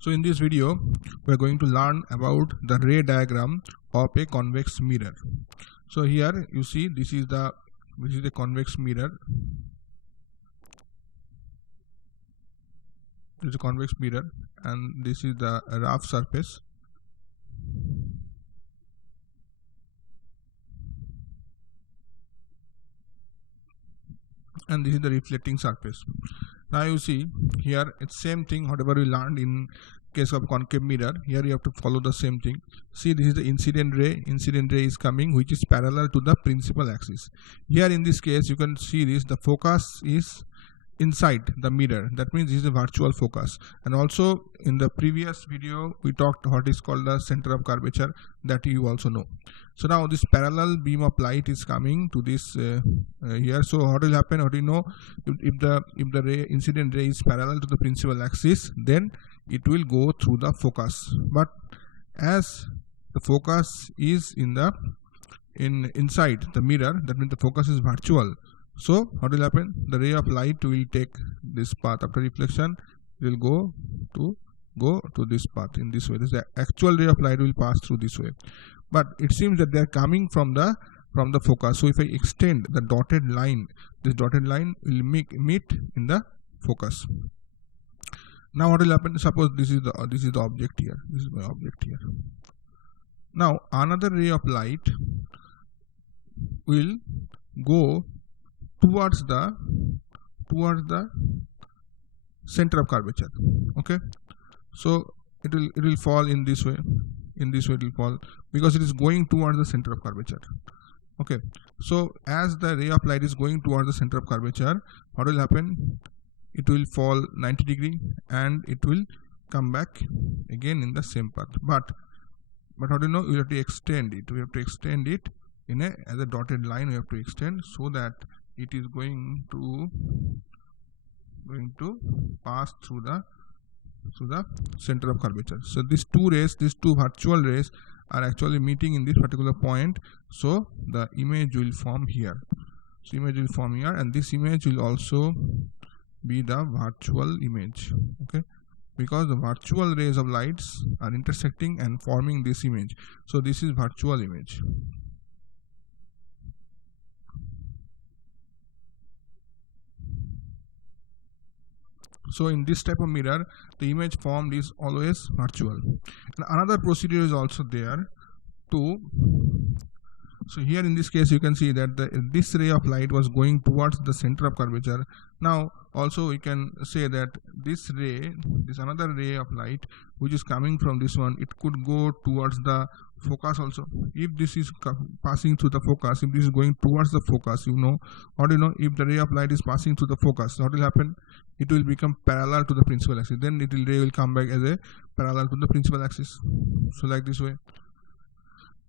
So in this video, we are going to learn about the ray diagram of a convex mirror. So here you see this is the convex mirror. This is a convex mirror, and this is the rough surface. And this is the reflecting surface. Now you see here it's same thing whatever we learned in case of concave mirror. Here you have to follow the same thing. See, this is the incident ray. Incident ray is coming which is parallel to the principal axis. Here in this case you can see this, the focus is inside the mirror. That means this is a virtual focus. And also in the previous video we talked what is called the center of curvature, that you also know. So now this parallel beam of light is coming to this here. So what will happen? What do you know? If the ray, incident ray is parallel to the principal axis, then it will go through the focus. But as the focus is inside the mirror, that means the focus is virtual. So what will happen? The ray of light will take this path. After reflection, it will go to this path in this way. This the actual ray of light will pass through this way. But it seems that they are coming from the focus. So if I extend the dotted line, this dotted line will meet in the focus. Now what will happen? Suppose this is the object here. This is my object here. Now another ray of light will go towards the center of curvature. Okay, so it will fall in this way. In this way it will fall because it is going towards the center of curvature. Okay, so as the ray of light is going towards the center of curvature, what will happen? It will fall 90 degree and it will come back again in the same path. But how do you know? We have to extend it. We have to extend it as a dotted line. We have to extend so that it is going to pass through the center of curvature. So these two virtual rays are actually meeting in this particular point. So the image will form here. So image will form here, and this image will also be the virtual image. Okay, because the virtual rays of lights are intersecting and forming this image. So this is virtual image. So in this type of mirror, the image formed is always virtual. And another procedure is also there to. So here in this case you can see that this ray of light was going towards the center of curvature. Now also we can say that this another ray of light which is coming from this one, it could go towards the focus also. If this is passing through the focus, if this is going towards the focus, you know, how do you know? If the ray of light is passing through the focus, what will happen? It will become parallel to the principal axis. Then ray will come back as a parallel to the principal axis. So like this way.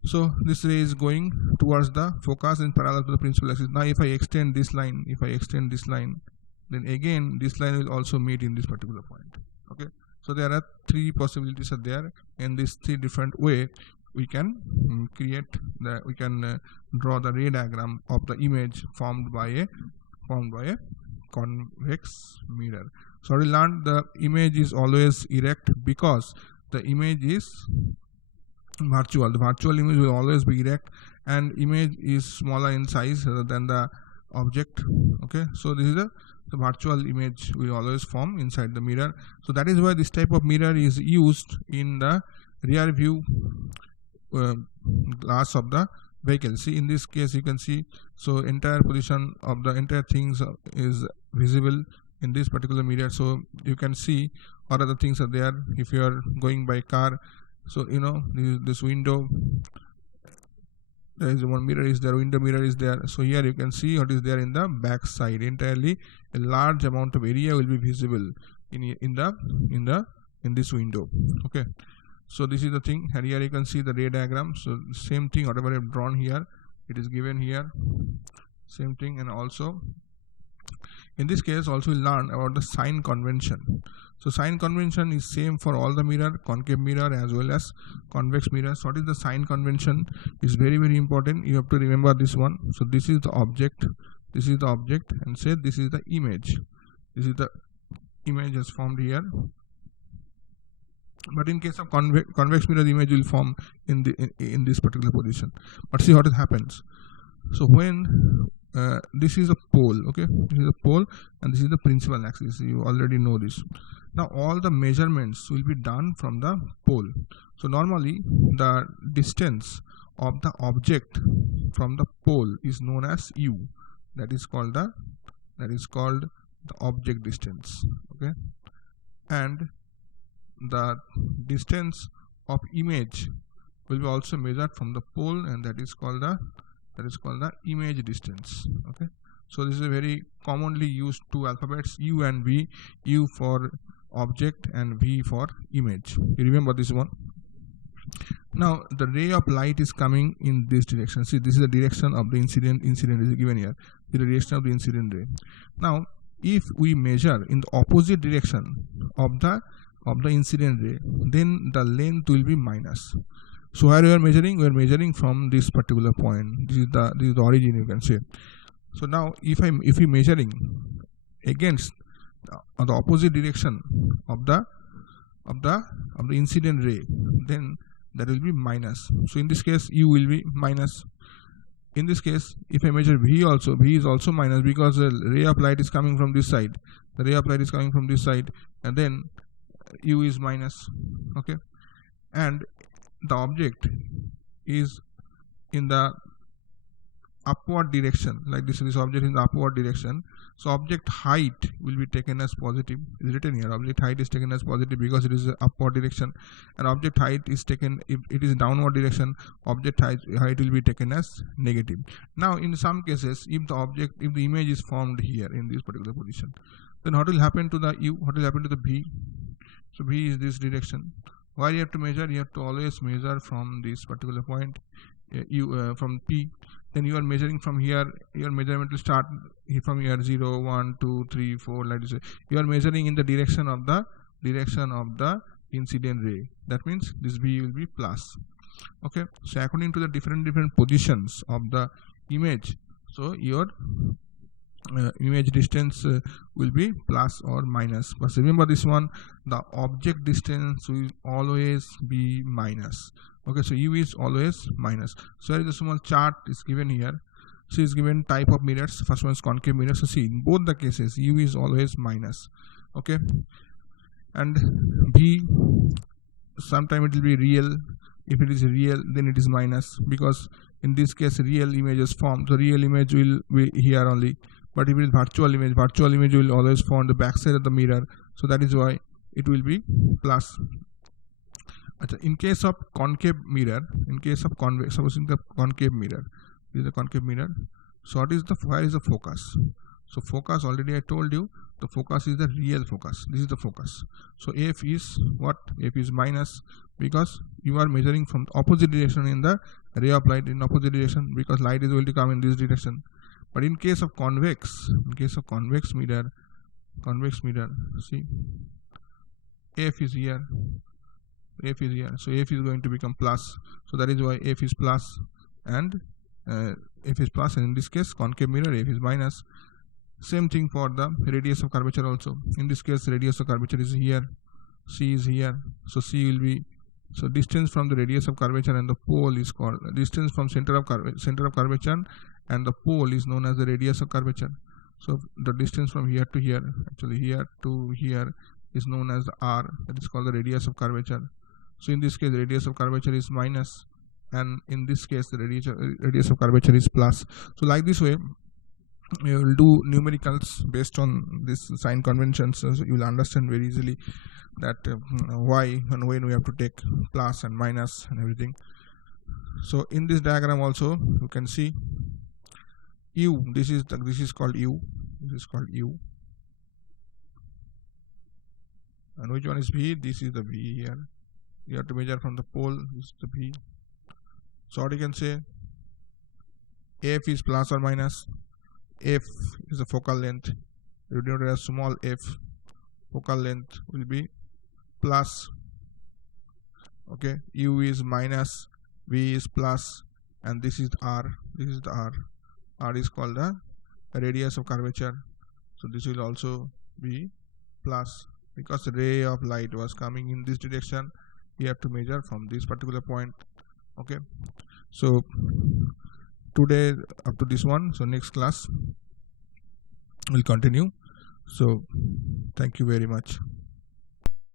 So this ray is going towards the focus and parallel to the principal axis. Now if I extend this line, then again this line will also meet in this particular point. Okay. So there are three possibilities are there. In this three different way, we can draw the ray diagram of the image formed by a convex mirror. So we learned the image is always erect because the image is virtual. The virtual image will always be erect, and image is smaller in size rather than the object. Okay, so this is the virtual image will always form inside the mirror. So that is why this type of mirror is used in the rear view glass of the vehicle. See, in this case you can see, so entire position of the entire things is visible in this particular mirror. So you can see what other things are there if you are going by car. So you know, this window, there is one mirror is there, window mirror is there. So here you can see what is there in the back side. Entirely a large amount of area will be visible in this window. Okay, so this is the thing, and here you can see the ray diagram. So same thing, whatever I have drawn here, it is given here, same thing. And also in this case also we'll learn about the sign convention. So sign convention is same for all the mirror, concave mirror as well as convex mirrors. What is the sign convention? Is very important. You have to remember this one. So this is the object, and say this is the image. This is the image as formed here. but in case of convex mirror, the image will form in this particular position. But see what happens. So when this is a pole, okay, this is a pole and this is the principal axis, you already know this. Now all the measurements will be done from the pole. So normally the distance of the object from the pole is known as u. That is called the object distance, okay, and the distance of image will be also measured from the pole, and that is called the image distance, okay. So this is a very commonly used two alphabets, u and v, u for object and v for image. You remember this one. Now the ray of light is coming in this direction. See, this is the direction of the incident is given here. This is the direction of the incident ray. Now if we measure in the opposite direction of the incident ray, then the length will be minus. So where we are measuring? We are measuring from this particular point. This is the origin, you can say. So now if we measuring against the opposite direction of the incident ray, then that will be minus. So in this case u will be minus. In this case, if I measure v also, v is also minus, because the ray of light is coming from this side. The ray of light is coming from this side, and then u is minus, okay. And the object is in the upward direction, like this object in the upward direction. So object height will be taken as positive. Is written here, object height is taken as positive because it is the upward direction, and object height is taken, if it is downward direction, object height will be taken as negative. Now in some cases, if the image is formed here in this particular position, then what will happen to the u? What will happen to the v? So v is this direction. Why you have to measure? You have to always measure from this particular point, from P. Then you are measuring from here. Your measurement will start from here, 0, 1, 2, 3, 4, like this. You are measuring in the direction of the incident ray. That means this V will be plus. Okay. So according to the different positions of the image, so your image distance will be plus or minus. But remember this one, the object distance will always be minus. Okay, so u is always minus. So here is a small chart is given here. So is given type of mirrors. First one is concave mirror. So see, in both the cases u is always minus. Okay, and v, sometime it will be real. If it is real, then it is minus, because in this case real image is formed, so real image will be here only. But if it is virtual image will always form the back side of the mirror, so that is why it will be plus. In case of concave mirror, supposing the concave mirror, this is the concave mirror. So where is the focus? So focus, already I told you, the focus is the real focus. This is the focus. So f is what? F is minus, because you are measuring from opposite direction in the ray of light, in opposite direction, because light is going to come in this direction. But in case of convex mirror, see, f is here, so f is going to become plus. So that is why f is plus, and in this case concave mirror f is minus. Same thing for the radius of curvature also. In this case radius of curvature is here, c is here, so c will be, so distance from the radius of curvature and the pole is called distance from center of curvature and the pole is known as the radius of curvature. So the distance from here to here, actually here to here, is known as the r, that is called the radius of curvature. So in this case radius of curvature is minus, and in this case the radius of curvature is plus. So like this way you will do numericals based on this sign conventions, so you will understand very easily that why and when we have to take plus and minus and everything. So in this diagram also you can see u, this is called u, and which one is v? This is the v here. You have to measure from the pole, this is the v. So what you can say, f is plus or minus. F is the focal length, you denote it as small f, focal length will be plus. Okay, u is minus, v is plus, and this is r, r is called the radius of curvature, so this will also be plus. because the ray of light was coming in this direction, you have to measure from this particular point. Okay, so today up to this one. So next class we'll continue. So thank you very much.